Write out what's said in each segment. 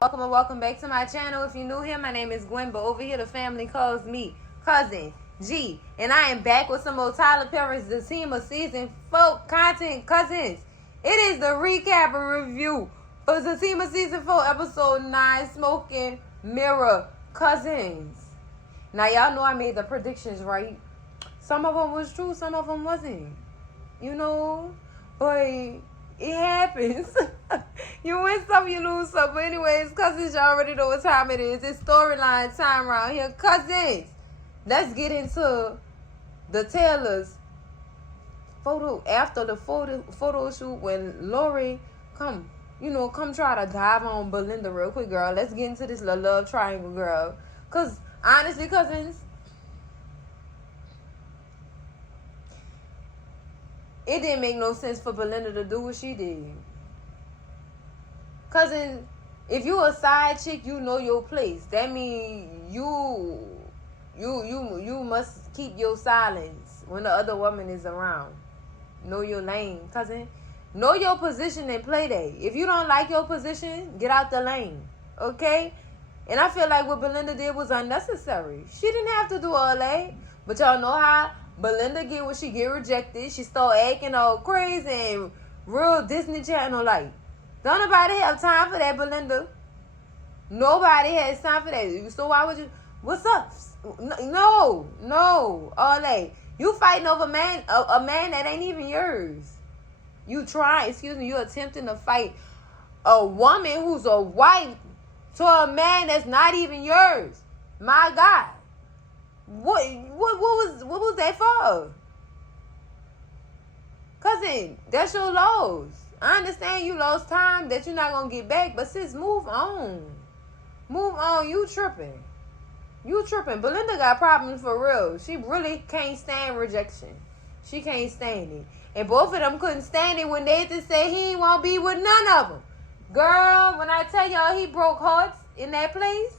welcome and welcome back to my channel. If you're new here, my name is Gwen, but over here the family calls me Cousin G. And I am back with some more Tyler Perry's Zatima Season 4 content, cousins. It is the recap and review for Zatima Season 4, Episode 9, Smoking Mirror, cousins. Now, y'all know I made the predictions, right? Some of them was true, some of them wasn't. You know? But it happens. You win some, you lose some. But anyways, cousins, y'all already know what time it is. It's storyline time around here. Cousins, let's get into the Taylor's after the photo shoot when Lori come try to dive on Belinda real quick, girl. Let's get into this little love triangle, girl. Because honestly, cousins, it didn't make no sense for Belinda to do what she did. Cousin, if you a side chick, you know your place. That means you must keep your silence when the other woman is around. Know your lane, cousin. Know your position and play that. If you don't like your position, get out the lane. Okay? And I feel like what Belinda did was unnecessary. She didn't have to do all that. But y'all know how Belinda get when she get rejected. She start acting all crazy and real Disney Channel like. Don't nobody have time for that, Belinda. Nobody has time for that. So why would you? What's up? No, all that. You fighting over a man that ain't even yours. You attempting to fight a woman who's a wife to a man that's not even yours. My God. What was that for? Cousin, that's your loss. I understand you lost time that you're not gonna get back, but sis, move on. Move on. You tripping. Belinda got problems for real. She really can't stand rejection. She can't stand it. And both of them couldn't stand it when they just said he ain't won't be with none of them. Girl, when I tell y'all he broke hearts in that place,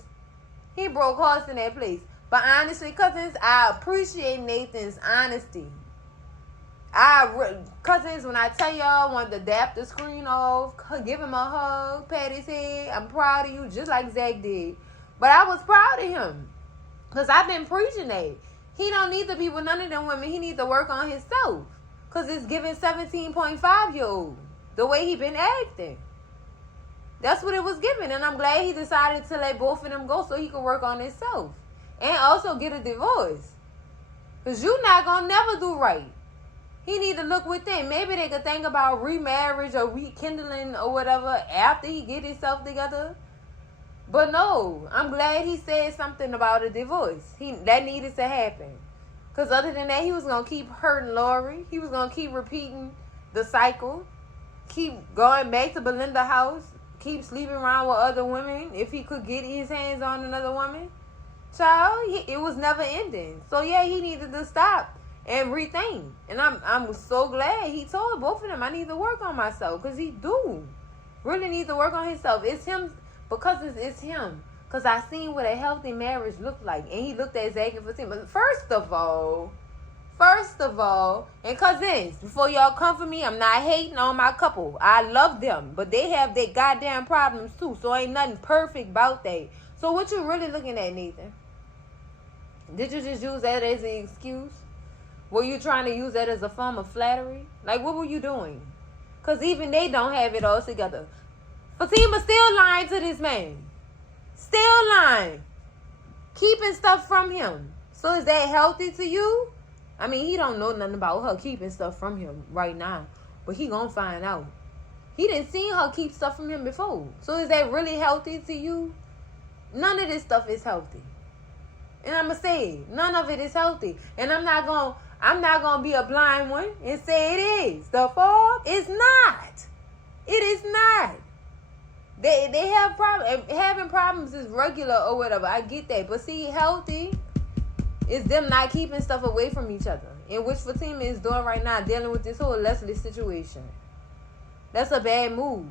But honestly, cousins, I appreciate Nathan's honesty. Cousins, when I tell y'all I wanted to dap the screen off, give him a hug, pat his head, I'm proud of you, just like Zach did. But I was proud of him. Because I've been preaching that. He don't need to be with none of them women. He needs to work on himself. Because it's giving 17.5-year-old the way he been acting. That's what it was giving. And I'm glad he decided to let both of them go so he could work on himself. And also get a divorce. Because you not going to never do right. He need to look within. Maybe they could think about remarriage or rekindling or whatever after he get himself together. But no, I'm glad he said something about a divorce. That needed to happen. Because other than that, he was going to keep hurting Lori. He was going to keep repeating the cycle. Keep going back to Belinda's house. Keep sleeping around with other women if he could get his hands on another woman. Child, it was never ending. So yeah, he needed to stop and rethink. And I'm so glad he told both of them I need to work on myself. Because he do. Really need to work on himself. It's him. Because it's him. Because I seen what a healthy marriage looked like. And he looked at Zach and Fatima. First of all, and cousins, before y'all come for me, I'm not hating on my couple. I love them. But they have their goddamn problems too. So ain't nothing perfect about that. So what you really looking at, Nathan? Did you just use that as an excuse? Were you trying to use that as a form of flattery? Like, what were you doing? Because even they don't have it all together. Fatima still lying to this man. Still lying. Keeping stuff from him. So is that healthy to you? I mean, he don't know nothing about her keeping stuff from him right now. But he gonna find out. He didn't see her keep stuff from him before. So is that really healthy to you? None of this stuff is healthy. And I'm going to say it. None of it is healthy. And I'm not going to be a blind one and say it is. The fuck? It's not. It is not. They have problems. Having problems is regular or whatever. I get that. But see, healthy is them not keeping stuff away from each other. And which Fatima is doing right now, dealing with this whole Leslie situation. That's a bad move.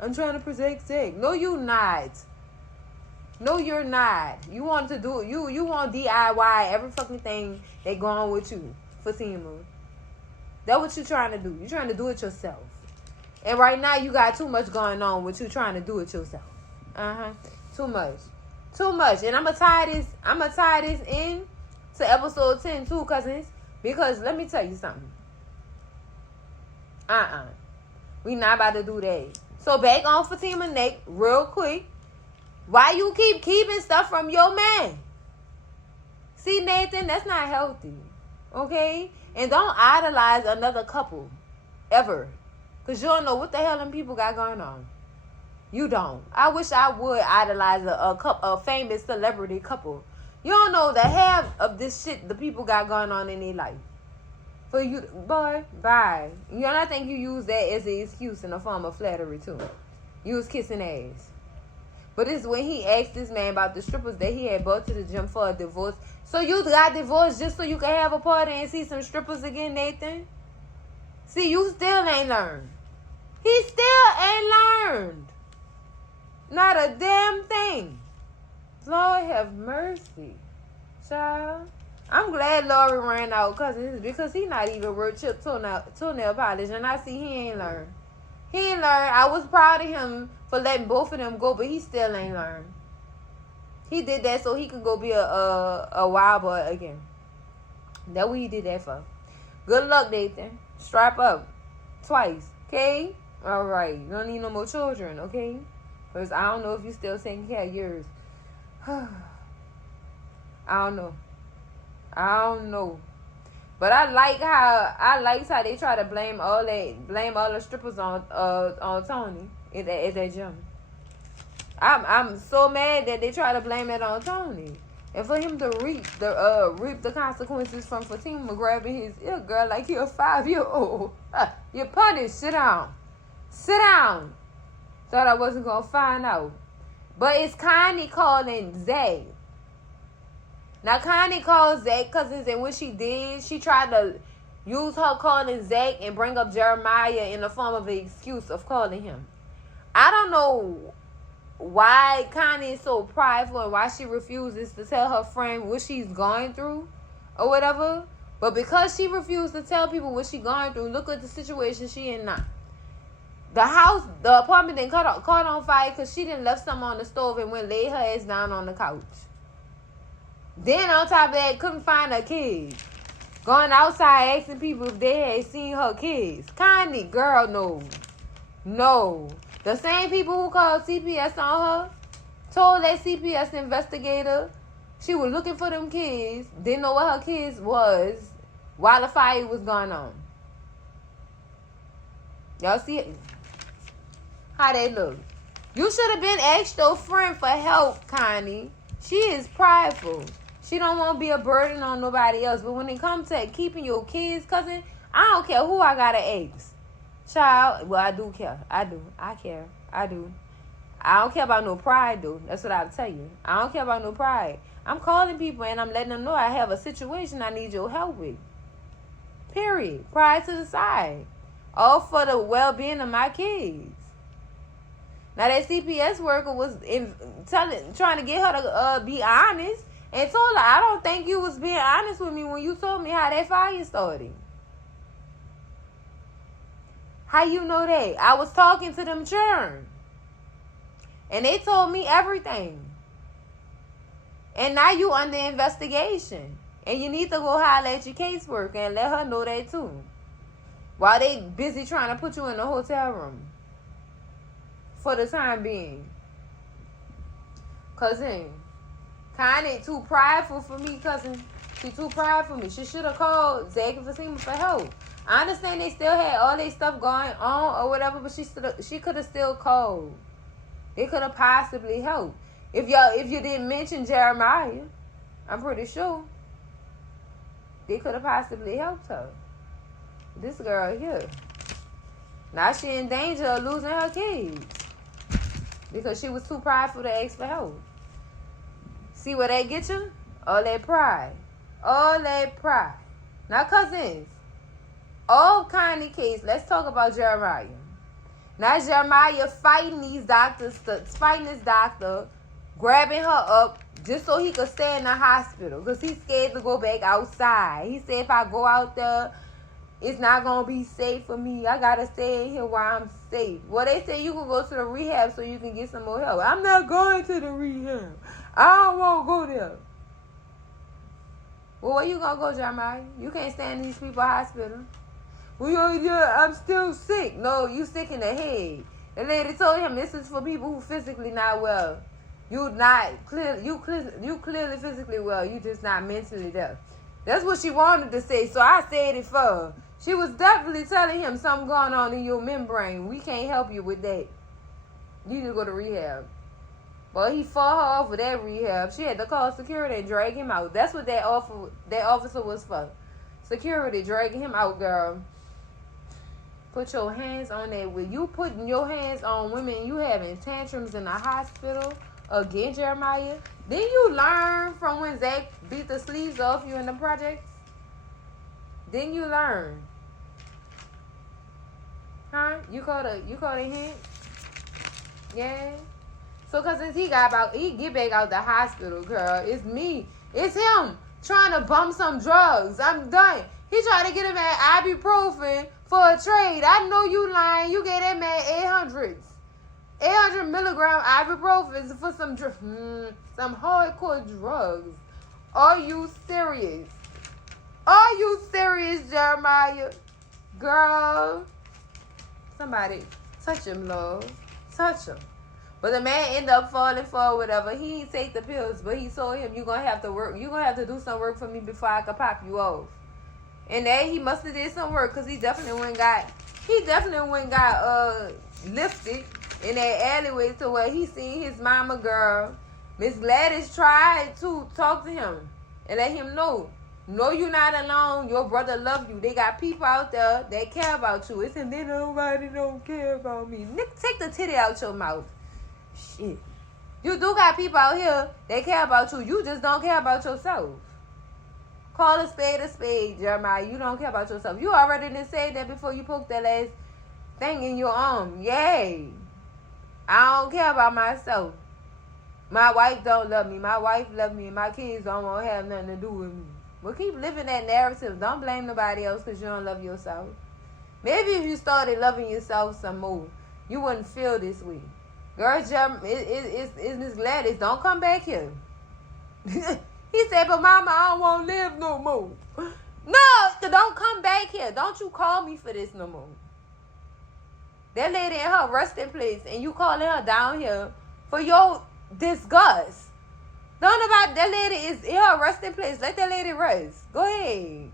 I'm trying to protect Zach. No, you not. No, you're not. You want to do you want DIY every fucking thing that go on with you, Fatima. That's what you're trying to do. You're trying to do it yourself. And right now you got too much going on with you trying to do it yourself. Too much. Too much. And I'm gonna tie this in to episode 10 too, cousins. Because let me tell you something. We not about to do that. So back on Fatima neck, real quick. Why you keep keeping stuff from your man? See, Nathan, that's not healthy. Okay? And don't idolize another couple. Ever. Because you don't know what the hell them people got going on. You don't. I wish I would idolize a famous celebrity couple. You don't know the half of this shit the people got going on in their life. For you, boy, bye. You know, I think you use that as an excuse in a form of flattery too. You was kissing ass. But it's when he asked this man about the strippers that he had brought to the gym for a divorce. So you got divorced just so you can have a party and see some strippers again, Nathan? See, you still ain't learned. He still ain't learned. Not a damn thing. Lord have mercy. Child. I'm glad Lori ran out because he not even worth chip toenail polish. And I see he ain't learned. He ain't learned. I was proud of him for letting both of them go, but he still ain't learned. He did that so he could go be a wild boy again. That's what he did that for. Good luck, Nathan. Strap up. Twice. Okay? Alright. You don't need no more children, okay? Because I don't know if you still taking care of yours. I don't know. But I liked how they try to blame all the strippers on Tony at that gym. I'm so mad that they try to blame it on Tony. And for him to reap the consequences from Fatima grabbing his ear, girl, like you're a 5-year-old. You're punished. Sit down. Thought I wasn't gonna find out. But it's Connie calling Zach. Now, Connie calls Zach cousins, and when she did, she tried to use her calling Zach and bring up Jeremiah in the form of an excuse of calling him. I don't know why Connie is so prideful and why she refuses to tell her friend what she's going through or whatever. But because she refused to tell people what she's going through, look at the situation she in now. The apartment didn't caught on fire because she didn't left something on the stove and went lay her ass down on the couch. Then on top of that, couldn't find her kids. Going outside asking people if they had seen her kids. Connie, girl, no. The same people who called CPS on her told that CPS investigator she was looking for them kids, didn't know what her kids was while the fire was going on. Y'all see it? How they look. You should have been asked your friend for help, Connie. She is prideful. She don't want to be a burden on nobody else. But when it comes to keeping your kids, cousin, I don't care who I got to ask. Child, well, I do care. I care. I don't care about no pride, though. That's what I'll tell you. I don't care about no pride. I'm calling people and I'm letting them know I have a situation I need your help with. Period. Pride to the side. All for the well-being of my kids. Now, that CPS worker was trying to get her to be honest. And told her, I don't think you was being honest with me when you told me how that fire started. How you know that? I was talking to them churn. And they told me everything. And now you under investigation. And you need to go holler at your caseworker and let her know that too. While they busy trying to put you in a hotel room. For the time being. Cousin. Connie too prideful for me, cousin. She too prideful for me. She should have called Zach and Fatima for help. I understand they still had all their stuff going on or whatever, but she could have still called. They could have possibly helped. If you didn't mention Jeremiah, I'm pretty sure they could have possibly helped her. This girl here. Now she in danger of losing her kids. Because she was too prideful to ask for help. See where that get you? All that pride. Now, cousins, all kind of case, let's talk about Jeremiah. Now, Jeremiah fighting this doctor, grabbing her up just so he could stay in the hospital because he's scared to go back outside. He said, if I go out there, It's not going to be safe for me. I got to stay in here where I'm safe. Well, they say you can go to the rehab so you can get some more help. I'm not going to the rehab. I don't want to go there. Well, where you going to go, Jeremiah? You can't stay in these people's hospital. Well, yeah, I'm still sick. No, you sick in the head. The lady told him this is for people who physically not well. You clearly physically well. You just not mentally there. That's what she wanted to say, so I said it for her. She was definitely telling him something going on in your membrane. We can't help you with that. You need to go to rehab. Well, he fought her off with that rehab. She had to call security and drag him out. That's what that officer was for. Security dragging him out, girl. Put your hands on that. When you putting your hands on women, you having tantrums in the hospital. Again, Jeremiah. Didn't you learn from when Zach beat the sleeves off you in the projects? Didn't you learn? Huh? You caught a hint? Yeah. So cause since he get back out the hospital, girl. It's me. It's him trying to bump some drugs. I'm done. He tried to get him at ibuprofen for a trade. I know you lying. You gave that man 800 milligram ibuprofen for some hardcore drugs. Are you serious? Are you serious, Jeremiah? Girl. Somebody touch him, Lord. Touch him. But the man ended up falling for whatever. He didn't take the pills, but he told him, you're going to have to work. You're going to have to do some work for me before I can pop you off. And then he must have did some work because he definitely went got lifted in that alleyway to where he seen his mama, girl. Miss Gladys tried to talk to him and let him know. No, you're not alone. Your brother love you. They got people out there that care about you. It's and then nobody don't care about me. Nick, take the titty out your mouth. Shit. You do got people out here that care about you. You just don't care about yourself. Call a spade, Jeremiah. You don't care about yourself. You already didn't say that before you poked that last thing in your arm. Yay. I don't care about myself. My wife don't love me. My wife love me. And my kids don't want to have nothing to do with me. Well, keep living that narrative. Don't blame nobody else because you don't love yourself. Maybe if you started loving yourself some more, you wouldn't feel this way. Girl, it's Miss Gladys. Don't come back here. He said, but Mama, I don't want to live no more. No, don't come back here. Don't you call me for this no more. That lady in her resting place, and you calling her down here for your disgust. Don't about that lady is in her resting place. Let that lady rest. Go ahead.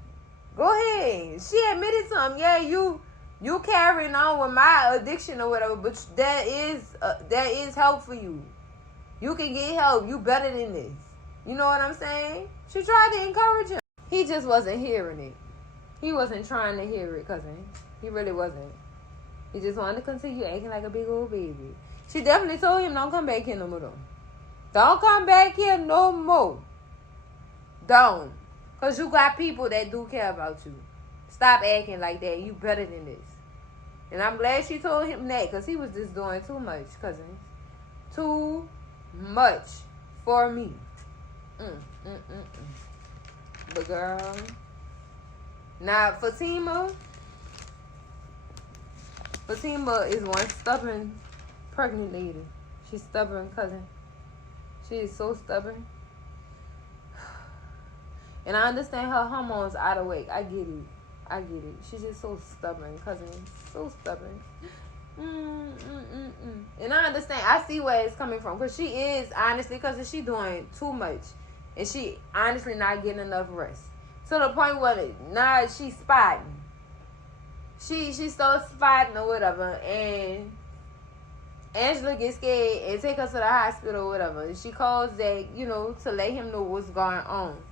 Go ahead. She admitted something. Yeah, you carrying on with my addiction or whatever, but that is help for you. You can get help. You better than this. You know what I'm saying? She tried to encourage him. He just wasn't hearing it. He wasn't trying to hear it, cousin. He really wasn't. He just wanted to continue acting like a big old baby. She definitely told him, don't come back here no more, though. Don't come back here no more. Don't. Because you got people that do care about you. Stop acting like that. You better than this. And I'm glad she told him that because he was just doing too much, cousin. Too much for me. But girl. Now, Fatima is one stubborn pregnant lady. She's stubborn, cousin. She is so stubborn. And I understand her hormones out of whack. I get it. She's just so stubborn, cousin. So stubborn. And I understand. I see where it's coming from. Because she is, honestly, because she doing too much. And she honestly not getting enough rest. To the point where now she's spotting. She starts spotting or whatever. And Angela gets scared and take her to the hospital or whatever. And she calls Zach, to let him know what's going on.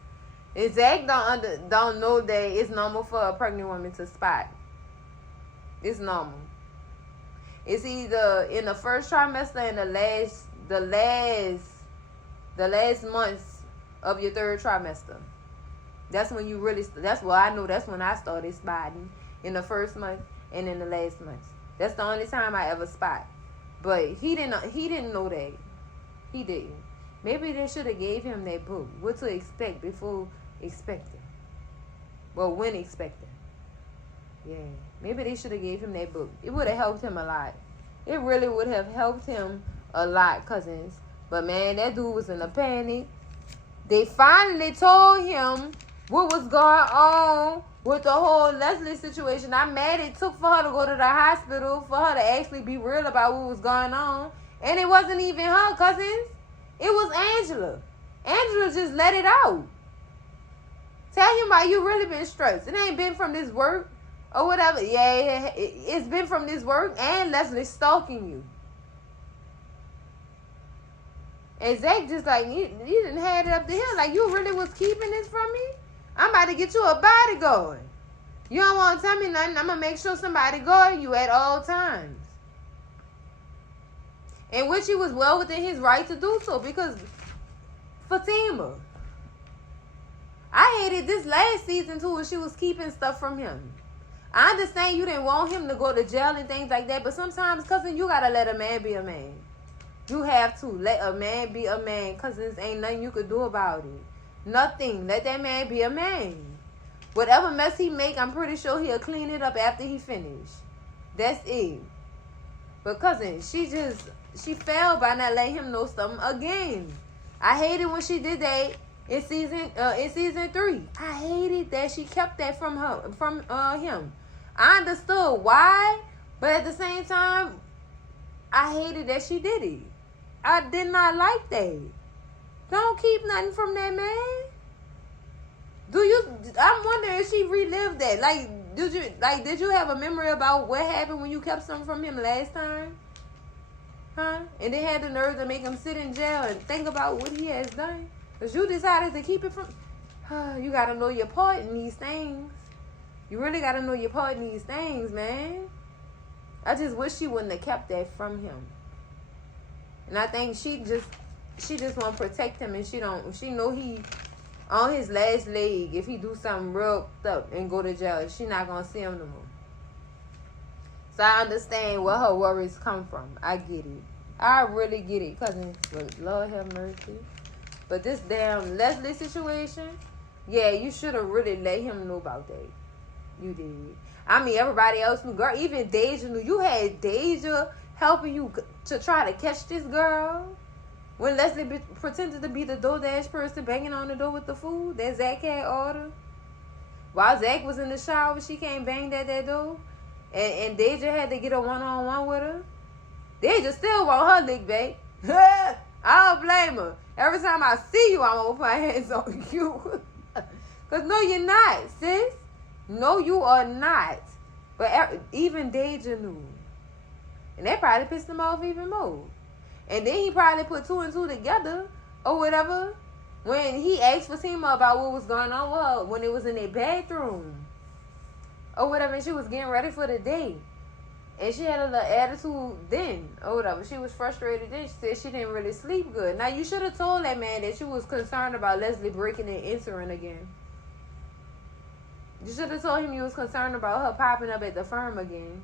And Zach don't know that it's normal for a pregnant woman to spot. It's normal. It's either in the first trimester and the last months of your third trimester. That's when you really. That's what I know. That's when I started spotting, in the first month and in the last month. That's the only time I ever spot. But he didn't know that. He didn't. Maybe they should have gave him that book. What to expect before expecting. Well, when expecting. Yeah. Maybe they should have gave him that book. It would have helped him a lot. It really would have helped him a lot, cousins. But man, that dude was in a panic. They finally told him what was going on with the whole Leslie situation. I'm mad it took for her to go to the hospital, for her to actually be real about what was going on. And it wasn't even her, cousins. It was Angela. Angela just let it out. Tell him why you really been stressed. It ain't been from this work or whatever. Yeah, it's been from this work and Leslie stalking you. And Zach just like, you didn't have it up to him. Like, you really was keeping this from me? I'm about to get you a bodyguard. You don't want to tell me nothing. I'm going to make sure somebody guard you at all times. And which he was well within his right to do so. Because Fatima, I hated this last season too when she was keeping stuff from him. I understand you didn't want him to go to jail and things like that. But sometimes, cousin, you got to let a man be a man. You have to let a man be a man, because there ain't nothing you could do about it. Nothing. Let that man be a man. Whatever mess he make, I'm pretty sure he'll clean it up after he finish. That's it. But cousin, she failed by not letting him know something again. I hated when she did that in season 3. I hated that she kept that from him. I understood why, but at the same time, I hated that she did it. I did not like that. Don't keep nothing from that man. I'm wondering if she relived that. Did you have a memory about what happened when you kept something from him last time? Huh? And they had the nerve to make him sit in jail and think about what he has done. Because you decided to keep it from... You got to know your part in these things. You really got to know your part in these things, man. I just wish she wouldn't have kept that from him. And I think she just want to protect him, and she know he on his last leg. If he do something real up and go to jail, she not gonna see him no more. So I understand where her worries come from. I get it. I really get it, cousin. But Lord have mercy. But this damn Leslie situation, yeah, you should have really let him know about that. You did. I mean, everybody else knew. Girl, even Deja knew. You had Deja helping you to try to catch this girl. When Leslie pretended to be the DoorDash person banging on the door with the food that Zach had ordered. While Zach was in the shower, she came banged at that door. And Deja had to get a one-on-one with her. Deja still want her lick back. I don't blame her. Every time I see you, I'm going to put my hands on you. Because no, you're not, sis. No, you are not. But even Deja knew. And that probably pissed him off even more. And then he probably put 2 and 2 together or whatever when he asked Fatima about what was going on with her when it was in their bathroom or whatever, and she was getting ready for the day. And she had a little attitude then or whatever. She was frustrated then. She said she didn't really sleep good. Now, you should have told that man that you was concerned about Leslie breaking and entering again. You should have told him you was concerned about her popping up at the firm again.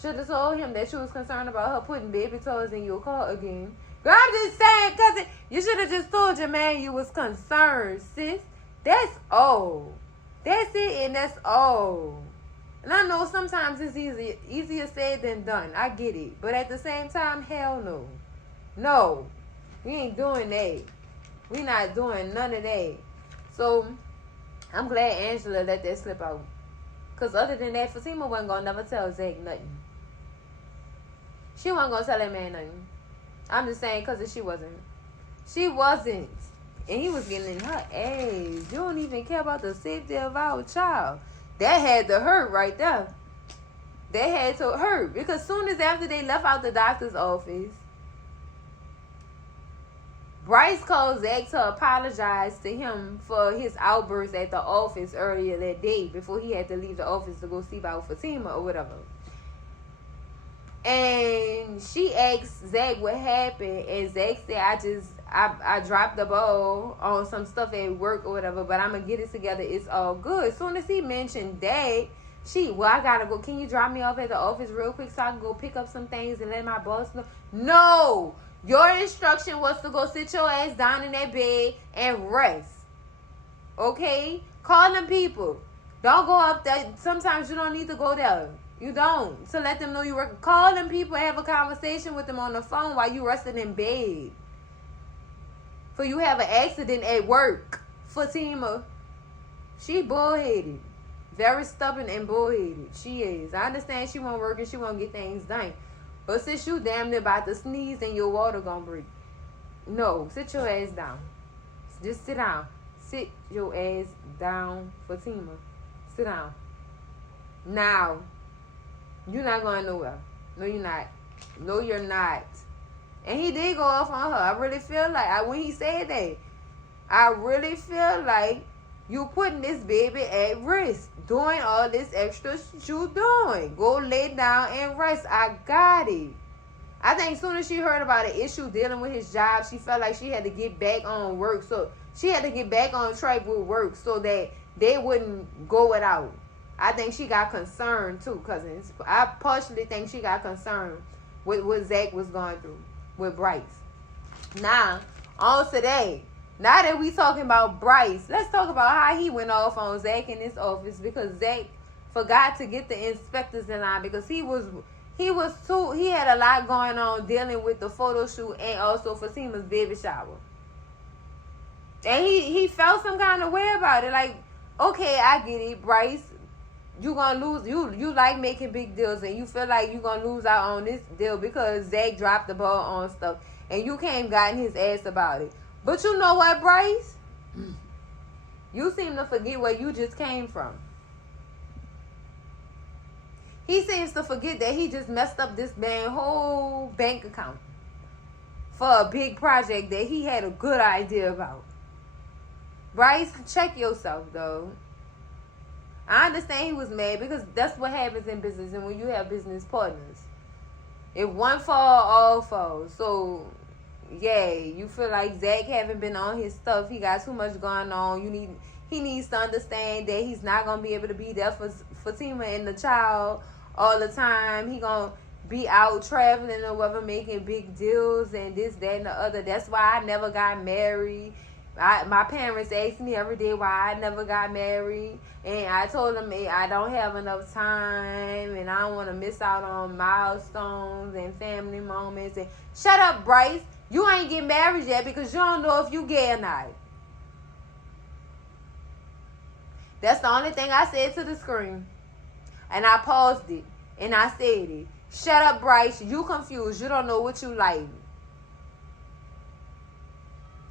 Should have told him that you was concerned about her putting baby toys in your car again. Girl, I'm just saying, cousin, you should have just told your man you was concerned, sis. That's all. That's it, and that's all. And I know sometimes it's easier said than done. I get it. But at the same time, hell no. No. We ain't doing that. We not doing none of that. So, I'm glad Angela let that slip out. Because other than that, Fatima wasn't going to never tell Zach nothing. She wasn't going to tell that man nothing. I'm just saying because she wasn't. She wasn't. And he was getting in her ass. You don't even care about the safety of our child. That had to hurt right there. That had to hurt. Because soon as after they left out the doctor's office, Bryce called Zach to apologize to him for his outburst at the office earlier that day before he had to leave the office to go see about Fatima or whatever. And she asked Zach what happened, and Zach said, I dropped the ball on some stuff at work or whatever, but I'm going to get it together. It's all good. As soon as he mentioned that, I got to go. Can you drop me off at the office real quick so I can go pick up some things and let my boss know? No! Your instruction was to go sit your ass down in that bed and rest. Okay? Call them people. Don't go up there. Sometimes you don't need to go there. You don't. To let them know you work. Call them people and have a conversation with them on the phone while you resting in bed. For you have an accident at work. Fatima. She bullheaded. Very stubborn and bullheaded. She is. I understand she won't work and she won't get things done. But since you damn near about to sneeze and your water gonna break. No. Sit your ass down. Just sit down. Sit your ass down, Fatima. Sit down. Now. You're not going nowhere. No, you're not. No, you're not. And he did go off on her. I really feel like, when he said that, I really feel like you putting this baby at risk. Doing all this extra shit you doing. Go lay down and rest. I got it. I think as soon as she heard about an issue dealing with his job, she felt like she had to get back on work. So she had to get back on track with work so that they wouldn't go without. I think she got concerned too, cousins. I partially think she got concerned with what Zach was going through with Bryce. Now, on today, now that we talking about Bryce, let's talk about how he went off on Zach in his office because Zach forgot to get the inspectors in line because he had a lot going on dealing with the photo shoot and also Fatima's baby shower. And he felt some kind of way about it. Like, okay, I get it, Bryce. You gonna lose. You like making big deals, and you feel like you gonna lose out on this deal because Zach dropped the ball on stuff, and you came gotten his ass about it. But you know what, Bryce? You seem to forget where you just came from. He seems to forget that he just messed up this man's whole bank account for a big project that he had a good idea about. Bryce, check yourself, though. I understand he was mad because that's what happens in business and when you have business partners. If one fall, all fall. So, yeah, you feel like Zach haven't been on his stuff. He got too much going on. He needs to understand that he's not going to be able to be there for Fatima and the child all the time. He going to be out traveling or whatever, making big deals and this, that, and the other. That's why I never got married. My parents asked me every day why I never got married. And I told them I don't have enough time and I don't want to miss out on milestones and family moments. And shut up, Bryce. You ain't get married yet because you don't know if you gay or not. That's the only thing I said to the screen. And I paused it. And I said it. Shut up, Bryce. You confused. You don't know what you like.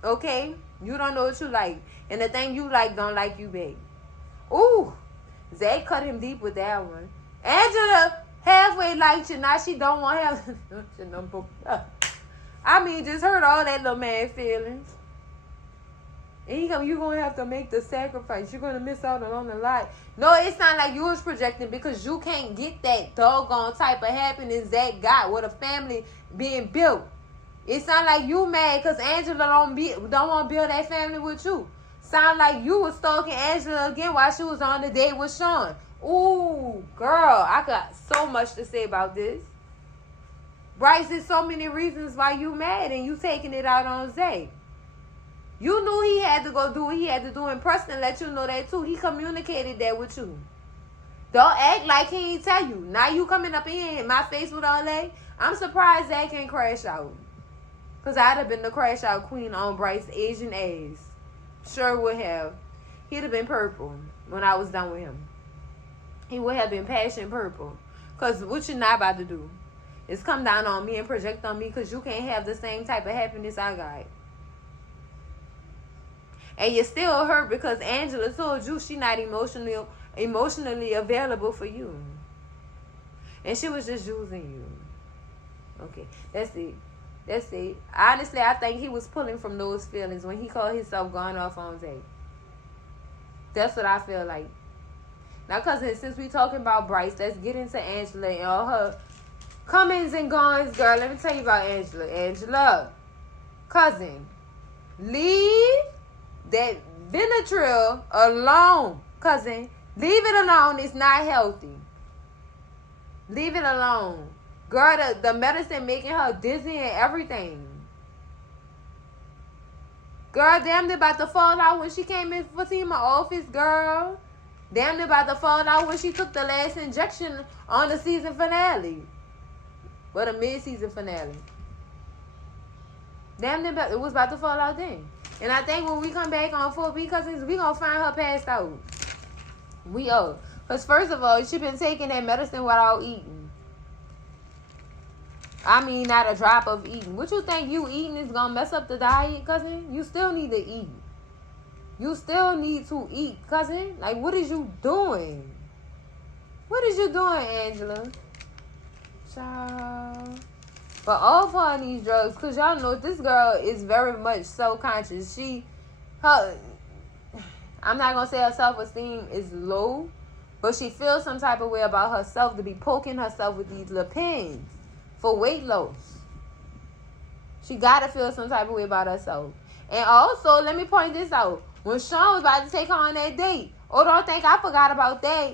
Okay? You don't know what you like. And the thing you like don't like you back. Ooh. Zach cut him deep with that one. Angela halfway liked you. Now she don't want to have... I mean, just hurt all that little man feelings. And you're going to have to make the sacrifice. You're going to miss out on a lot. No, it's not like you was projecting because you can't get that doggone type of happiness Zach got with a family being built. It sound like you mad because Angela don't want to build that family with you. Sound like you was stalking Angela again while she was on the date with Sean. Ooh, girl, I got so much to say about this. Bryce, there's so many reasons why you mad and you taking it out on Zach. You knew he had to go do what he had to do, and Preston let you know that too. He communicated that with you. Don't act like he ain't tell you. Now you coming up in my face with all that. I'm surprised Zach ain't crash out. Because I'd have been the crash out queen on Bryce's Asian ass. Sure would have. He'd have been purple when I was done with him. He would have been passion purple. Because what you're not about to do is come down on me and project on me because you can't have the same type of happiness I got. And you're still hurt because Angela told you she not emotionally available for you. And she was just using you. Okay, that's it. That's it. Honestly, I think he was pulling from those feelings when he called himself going off on Zay. That's what I feel like. Now, cousin, since we talking about Bryce, let's get into Angela and all her comings and goings, girl. Let me tell you about Angela. Angela, cousin, leave that Benadryl alone, cousin. Leave it alone. It's not healthy. Leave it alone. Girl, the medicine making her dizzy and everything. Girl, damn, they about to fall out when she came in Fatima's office, girl. Damn near about to fall out when she took the last injection on the season finale. Well, the mid-season finale. Damn near it was about to fall out then. And I think when we come back on 4B Cousins, we gonna find her passed out. We are. Because first of all, she been taking that medicine without eating. I mean, not a drop of eating. What you think you eating is gonna mess up the diet, cousin? You still need to eat. You still need to eat, cousin. Like, what is you doing? What is you doing, Angela? Child. But all for these drugs, because y'all know this girl is very much self-conscious. I'm not going to say her self-esteem is low, but she feels some type of way about herself to be poking herself with these little pins for weight loss. She got to feel some type of way about herself. And also, let me point this out. When Sean was about to take her on that date, don't think I forgot about that.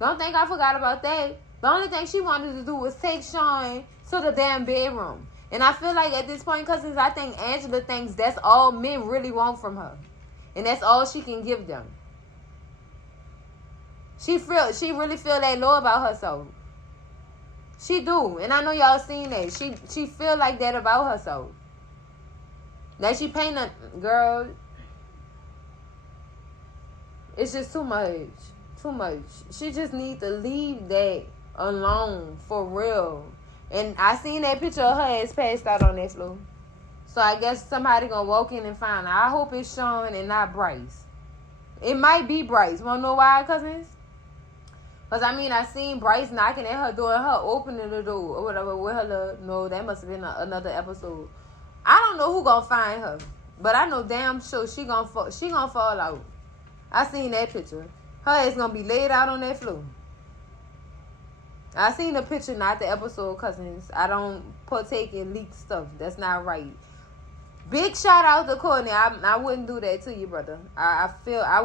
Don't think I forgot about that. The only thing she wanted to do was take Sean to the damn bedroom. And I feel like at this point, cousins, I think Angela thinks that's all men really want from her. And that's all she can give them. She really feel that low about herself. She do. And I know y'all seen that. She feel like that about herself. That she paint a girl. It's just too much. Too much. She just need to leave that alone. For real. And I seen that picture of her ass passed out on that floor. So I guess somebody gonna walk in and find her. I hope it's Sean and not Bryce. It might be Bryce. Wanna know why, cousins? Because, I mean, I seen Bryce knocking at her door and her opening the door or whatever with her little... No, that must have been another episode. I don't know who gonna find her. But I know damn sure she gonna fall out. I seen that picture. Her ass gonna be laid out on that floor. I seen the picture, not the episode, cousins. I don't partake in leaked stuff. That's not right. Big shout out to Connie. I wouldn't do that to you, brother. I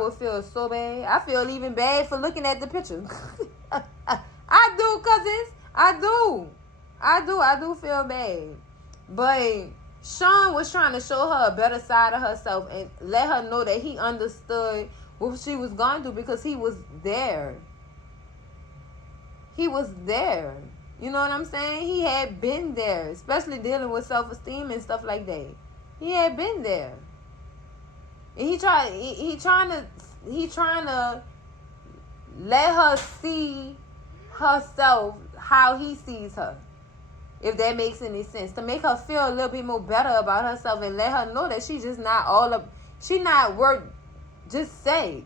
would feel so bad. I feel even bad for looking at the picture. I do, cousins. I do feel bad. But Sean was trying to show her a better side of herself and let her know that he understood what she was going through because he was there. He was there. You know what I'm saying? He had been there, especially dealing with self-esteem and stuff like that. He had been there. And he trying to let her see herself how he sees her. If that makes any sense. To make her feel a little bit more better about herself and let her know that she's just not she not worth just sex.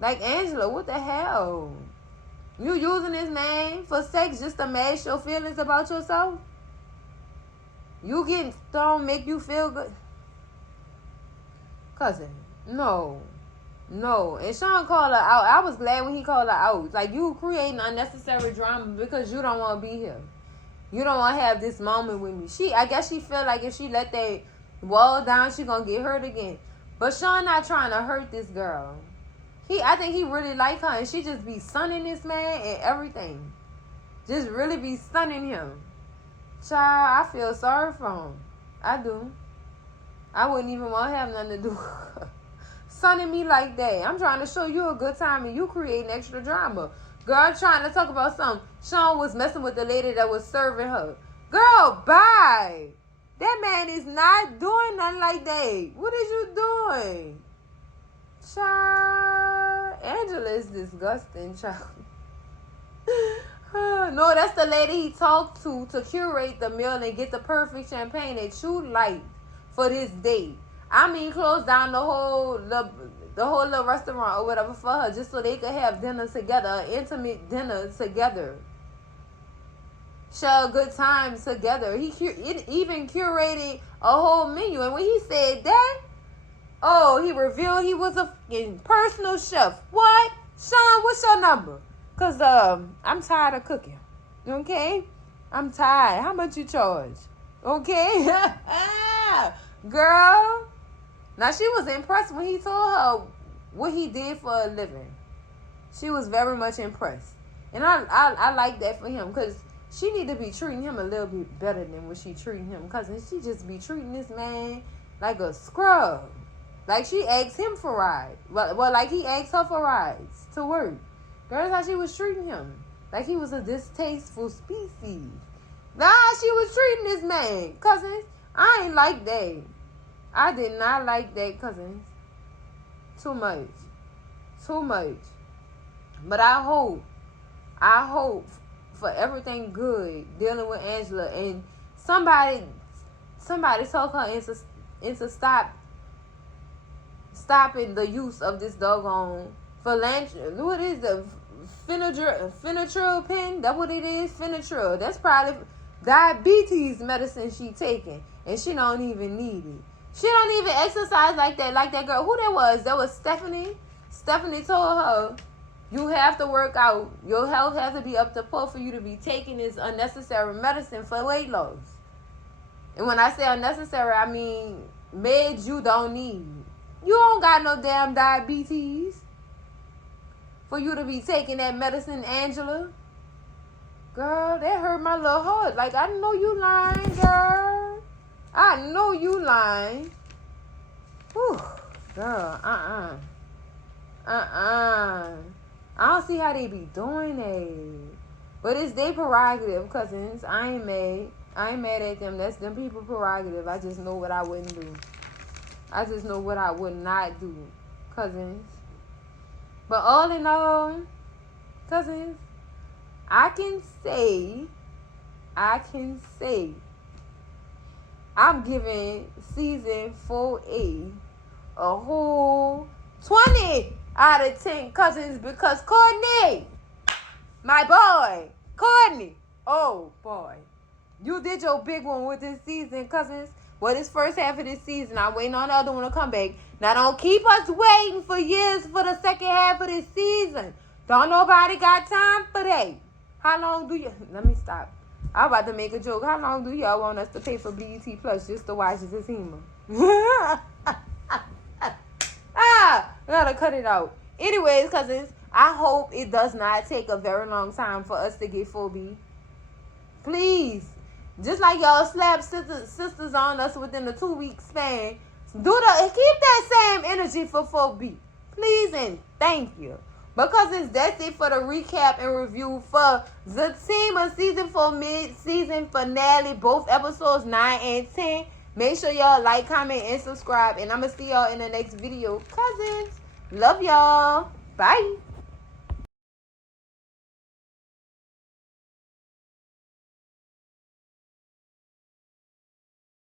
Like, Angela, what the hell? You using this man for sex just to mask your feelings about yourself? You getting thrown make you feel good? Cousin, no. And Sean called her out. I was glad when he called her out. Like, you creating unnecessary drama because you don't want to be here. You don't want to have this moment with me. I guess she feel like if she let that wall down, she gonna get hurt again. But Sean not trying to hurt this girl. I think he really like her, and she just be sunning this man and everything. Just really be sunning him. Child, I feel sorry for him. I do. I wouldn't even want to have nothing to do with sunning me like that. I'm trying to show you a good time, and you creating extra drama. Girl trying to talk about something. Sean was messing with the lady that was serving her. Girl, bye. That man is not doing nothing like that. What is you doing? Child, Angela is disgusting, child. No, that's the lady he talked to curate the meal and get the perfect champagne that you like for this date. I mean, close down the whole little restaurant or whatever for her just so they could have dinner together, an intimate dinner together. Share good times together. He even curated a whole menu, and when he said that, he revealed he was a personal chef. What? Sean, what's your number? Because I'm tired of cooking. Okay? I'm tired. How much you charge? Okay? Girl. Now, she was impressed when he told her what he did for a living. She was very much impressed. And I like that for him because she need to be treating him a little bit better than what she treating him. Because she just be treating this man like a scrub. Like, she asked him for rides. Well, like, he asked her for rides to work. Girl, that's how she was treating him. Like, he was a distasteful species. Nah, she was treating this man. Cousins, I ain't like that. I did not like that, cousins. Too much. Too much. But I hope for everything good dealing with Angela. And somebody talk her into stopping the use of this doggone philanthropy. What is the Finitril pen? That's what it is. Finitril. That's probably diabetes medicine she taking, and she don't even need it. She don't even exercise like that. Like that girl. Who that was? That was Stephanie. Stephanie told her, you have to work out. Your health has to be up to par for you to be taking this unnecessary medicine for weight loss. And when I say unnecessary, I mean meds you don't need. You don't got no damn diabetes for you to be taking that medicine, Angela. Girl, that hurt my little heart. Like, I know you lying, girl. I know you lying. Whew. Girl, I don't see how they be doing it. But it's their prerogative, cousins. I ain't mad at them. That's them people prerogative. I just know what I wouldn't do. I just know what I would not do, cousins. But all in all, cousins, I can say I'm giving season 4A a whole 20 out of 10, cousins, because Connie, my boy, Connie, oh boy, you did your big one with this season, cousins. Well, this first half of this season, I'm waiting on the other one to come back. Now, don't keep us waiting for years for the second half of this season. Don't nobody got time for that. How long do you... Let me stop. I'm about to make a joke. How long do y'all want us to pay for BET Plus just to watch Zatima? I gotta cut it out. Anyways, cousins, I hope it does not take a very long time for us to get 4B. Please. Just like y'all slap sisters on us within the 2-week span, keep that same energy for 4B. Please and thank you. Because that's it for the recap and review for Zatima season 4 mid-season finale, both episodes 9 and 10. Make sure y'all like, comment, and subscribe. And I'm going to see y'all in the next video. Cousins, love y'all. Bye.